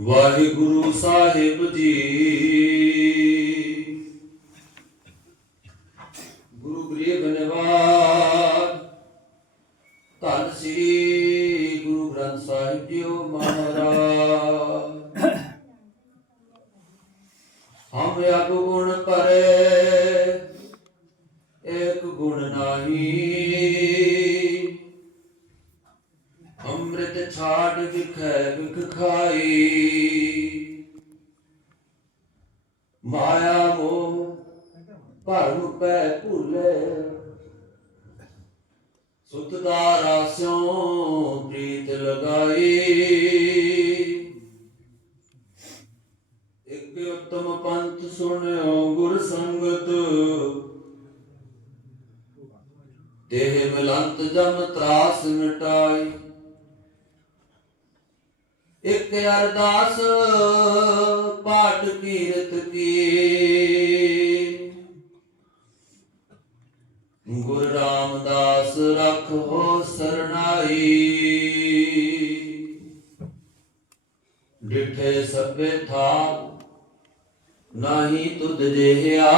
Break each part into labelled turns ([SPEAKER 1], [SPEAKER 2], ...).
[SPEAKER 1] ਵਾਹਿਗੁਰੂ ਸਾਹਿਬ ਜੀ। ਗੁਰੂ ਗ੍ਰੰਥ ਨਿਵਾਜ ਧੰਨ ਸ੍ਰੀ ਗੁਰੂ ਗ੍ਰੰਥ ਸਾਹਿਬ ਜੀਓ ਮਹਾਰਾਜ। ਹਮ ਅਗ ਗੁਣ ਪਰੇ, ਏਕ ਗੁਣ ਨਾਹੀ। ਅੰਮ੍ਰਿਤ ਛਾੜ ਵਿਖ ਖਾਈ। ਮਾਇਆ ਮੋਹ ਭਰਮ ਪੈ ਭੁੱਲੇ। ਸੁਤ ਦਾ ਰਾਸਿਓ ਪ੍ਰੀਤ ਲਗਾਈ। ਇੱਕ ਉਤਮ ਪੰਥ ਸੁਣਿਓ ਗੁਰ ਸੰਗਤ। ਦੇਹ ਮਿਲੰਤ ਜਮ ਤਰਾਸ ਮਿਟਾਈ। ਇਕ ਅਰਦਾਸ ਪਾਠ ਕੀਰਤ ਕੀ। ਗੁਰ ਰਾਮਦਾਸ ਰਖੋ ਸਰਨਾਈ। ਡਿਠੇ ਸਭੇ ਥਾ, ਨਹੀਂ ਤੁਧ ਜਿਹਾ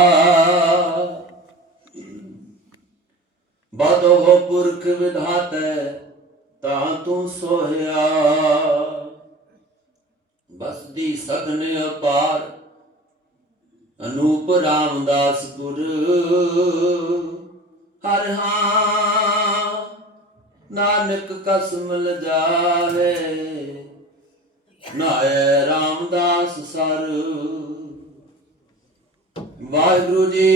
[SPEAKER 1] ਬਦੋ ਪੁਰਖ ਵਿਧਾਤੈ, ਤਾਂ ਤੂੰ ਸੋਹਿਆ। ਬਸਦੀ ਸਗਨ ਅਪਾਰ, ਅਨੂਪ ਰਾਮਦਾਸ ਗੁਰ। ਹਰ ਹਾਂ ਨਾਨਕ ਕਸਮ ਲਜਾਵੇ ਨਾਏ ਰਾਮਦਾਸ ਸਰ। ਵਾਹਿਗੁਰੂ ਜੀ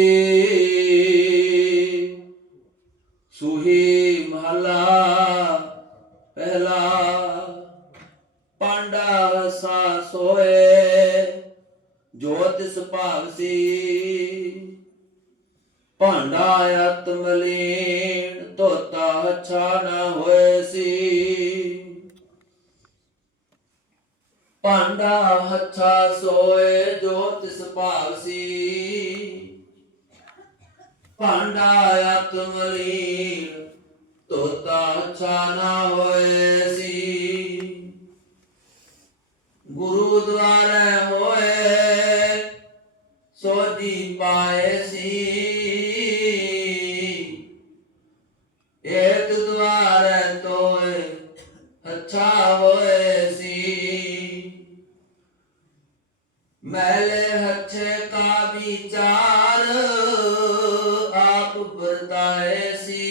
[SPEAKER 1] ਸੁਹੀ ਮਹਲਾ ਸੋਏ, ਜੋ ਤਿਸ ਭਾਗ ਸੀ। ਭਾਂਡਾ ਆਤਮਲੀਨ ਧੋਤਾ ਅੱਛਾ ਨਾ ਹੋਏ ਸੀ। ਭਾਂਡਾ ਹੱਛਾ ਸੋਏ, ਜੋ ਤਿਸ ਭਾਗ ਸੀ। ਭਾਂਡਾ ਆਤਮਲੀਨ ਤੋਤਾ ਅੱਛਾ ਨਾ ਹੋਏ ਸੋਜੀ ਪਾਏ ਸੀ। ਏਕ ਦੁਆਰੇ ਤੋਏ ਅੱਛਾ ਹੋਏ ਸੀ। ਮੈਲੇ ਹੱਥੇ ਕਾ ਵਿਚਾਰ ਆਪ ਵਰਤਾਏ ਸੀ।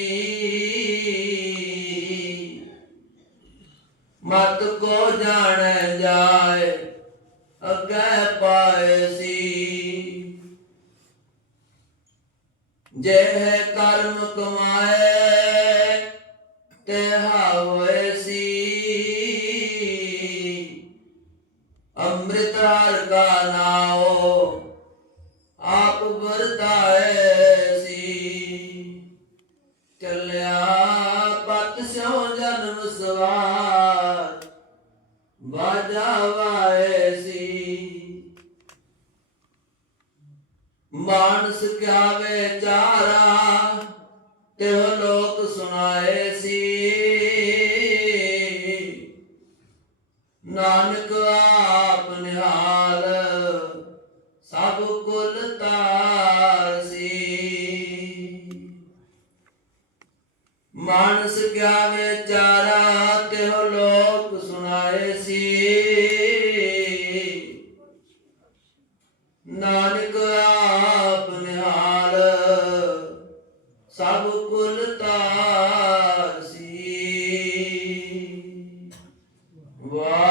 [SPEAKER 1] ਮਤ ਕੋ ਜਾਣ ਜਾਏ, ਅੱਗੇ ਜੇ ਕਰਮ ਕਮਾਏ, ਤੇ ਹੋਏ ਸੀ। ਅੰਮ੍ਰਿਤ ਹਰ ਕਾ ਨਾਉ, ਆਪ ਵਰਤਾਏ ਸੀ। ਚੱਲਿਆ ਪਤ ਸਿਉ ਜਨਮ ਸਵਾਰ ਬਾਜਾ ਸੀ। ਮਾਨਸ ਕਿਆ ਲੋਕ ਸੀ। ਨਾਨਕ ਆਪ ਨਿਹਾਲ ਸਭ ਕੁਲ ਤਾਰ ਸੀ। ਮਾਨਸ ਕਿਆ ਵਿਚਾਰਾ Whoa!